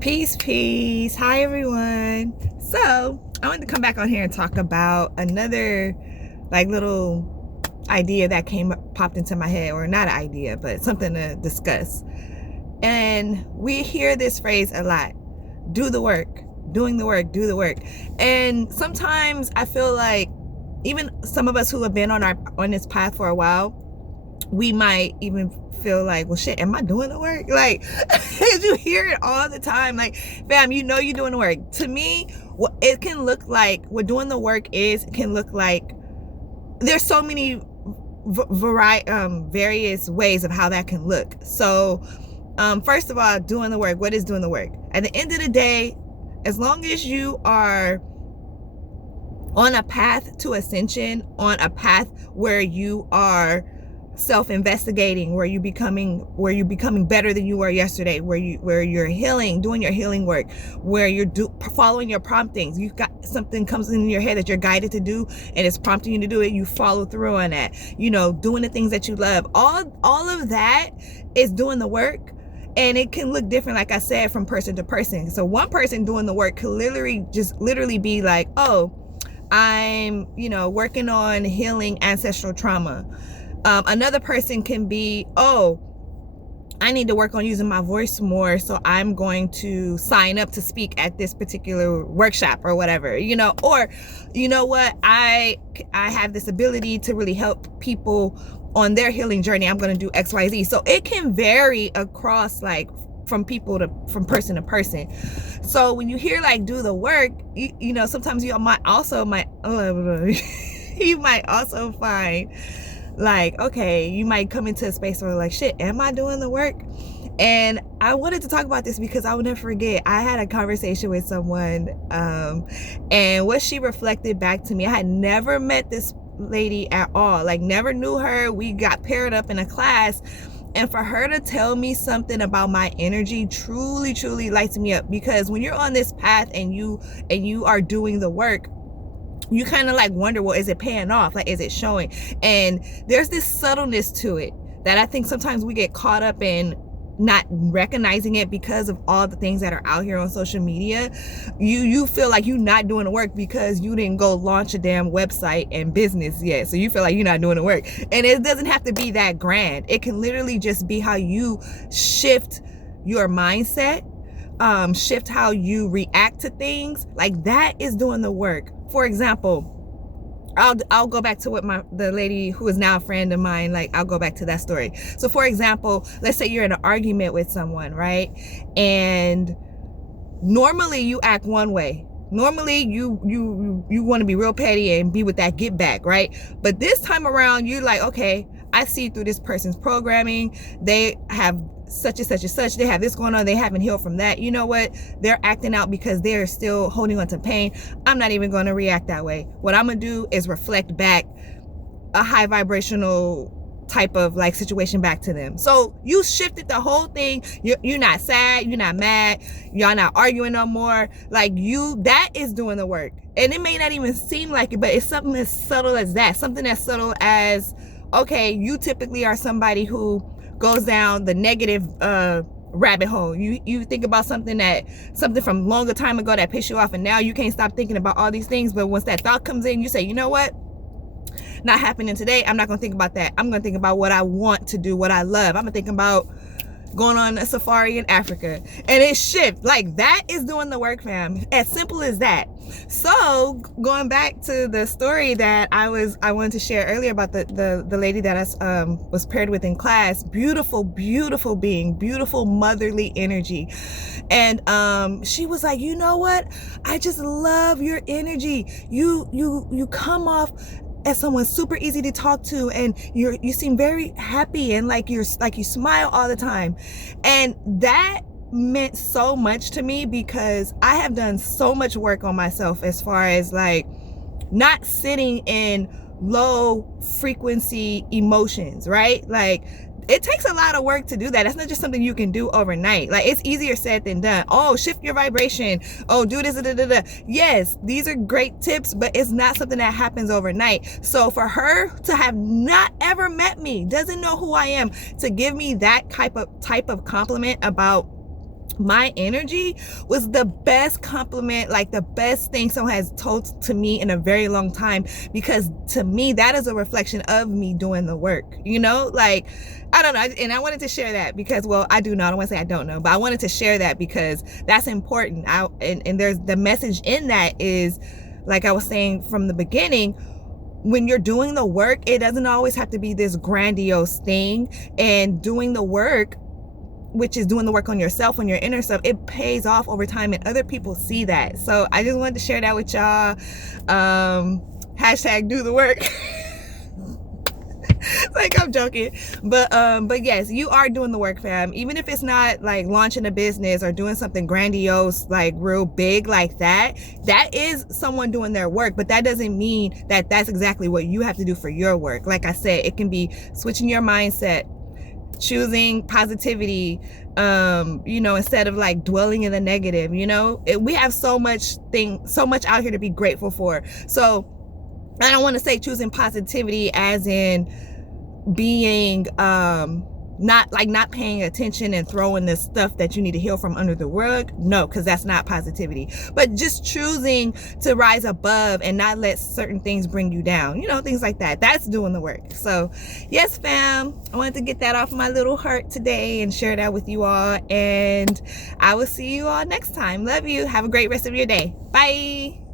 Peace, peace. Hi, everyone. So, I wanted to come back on here and talk about another little idea that popped into my head, or not an idea, but something to discuss. And we hear this phrase a lot: do the work, doing the work, do the work. And sometimes I feel like even some of us who have been on this path for a while, we might even feel like, well, shit, am I doing the work? Like, you hear it all the time. Like, fam, you're doing the work. To me, what it can look like, what doing the work can look like, there's so many various ways of how that can look. So, first of all, doing the work. What is doing the work? At the end of the day, as long as you are on a path to ascension, on a path where you are self-investigating, where you're becoming better than you were yesterday, where you're healing, doing your healing work, where you're following your promptings. You've got something comes in your head that you're guided to do, and it's prompting you to do it. You follow through on that. Doing the things that you love. All of that is doing the work. And it can look different, like I said, from person to person. So one person doing the work could literally be like, oh, I'm, working on healing ancestral trauma. Another person can be, oh, I need to work on using my voice more, so I'm going to sign up to speak at this particular workshop or whatever, or you know what, I have this ability to really help people on their healing journey. I'm going to do XYZ. So it can vary across, like, from person to person. So when you hear like do the work, sometimes you might also find, like, okay, you might come into a space where like, shit, am I doing the work? And I wanted to talk about this because I will never forget, I had a conversation with someone, and what she reflected back to me, I had never met this lady at all, like never knew her. We got paired up in a class, and for her to tell me something about my energy truly lights me up. Because when you're on this path and you are doing the work, you kind of like wonder, well, is it paying off? Like, is it showing? And there's this subtleness to it that I think sometimes we get caught up in not recognizing it because of all the things that are out here on social media. You feel like you're not doing the work because you didn't go launch a damn website and business yet. So you feel like you're not doing the work. And it doesn't have to be that grand. It can literally just be how you shift your mindset, shift how you react to things. Like, that is doing the work. For example, I'll go back to what the lady who is now a friend of mine, like, I'll go back to that story. So for example, let's say you're in an argument with someone, right? And normally you act one way. Normally you want to be real petty and be with that get back, right? But this time around, you're like, okay, I see through this person's programming. They have such and such and such. They have this going on. They haven't healed from that. You know what? They're acting out because they're still holding on to pain. I'm not even going to react that way. What I'm going to do is reflect back a high vibrational type of like situation back to them. So you shifted the whole thing. You're not sad. You're not mad. Y'all not arguing no more. Like, that is doing the work. And it may not even seem like it, but it's something as subtle as that. Something as subtle as, okay, you typically are somebody who goes down the negative rabbit hole. You think about something from longer time ago that pissed you off, and now you can't stop thinking about all these things. But once that thought comes in, you say, you know what? Not happening today. I'm not going to think about that. I'm going to think about what I want to do, what I love. I'm going to think about going on a safari in Africa. And it shifts. Like, that is doing the work, fam. As simple as that. So going back to the story that I wanted to share earlier about the lady that I was paired with in class. Beautiful being, beautiful motherly energy. And she was like, you know what? I just love your energy. You come off as someone super easy to talk to, and you seem very happy, and like you smile all the time. And that meant so much to me because I have done so much work on myself as far as like not sitting in low frequency emotions, right? Like, it takes a lot of work to do that. That's not just something you can do overnight. Like, it's easier said than done. Oh, shift your vibration. Oh, do this. Yes, these are great tips, but it's not something that happens overnight. So for her to have not ever met me, doesn't know who I am, to give me that type of compliment about my energy was the best compliment, like the best thing someone has told to me in a very long time, because to me that is a reflection of me doing the work, you know, like I don't know. And I wanted to share that because, well, I do know, I don't want to say I don't know, but I wanted to share that because that's important. And there's the message in that is, like I was saying from the beginning, when you're doing the work, it doesn't always have to be this grandiose thing. And doing the work, which is doing the work on yourself, on your inner self, it pays off over time and other people see that. So I just wanted to share that with y'all. Hashtag do the work. Like, I'm joking, but yes, you are doing the work, fam. Even if it's not like launching a business or doing something grandiose, like real big like that, that is someone doing their work. But that doesn't mean that that's exactly what you have to do for your work. Like I said, it can be switching your mindset, choosing positivity, you know, instead of like dwelling in the negative. You know, we have so much out here to be grateful for. So I don't want to say choosing positivity as in being not paying attention and throwing the stuff that you need to heal from under the rug. No, because that's not positivity. But just choosing to rise above and not let certain things bring you down, you know, things like that. That's doing the work. So yes, fam, I wanted to get that off my little heart today and share that with you all, and I will see you all next time. Love you. Have a great rest of your day. Bye.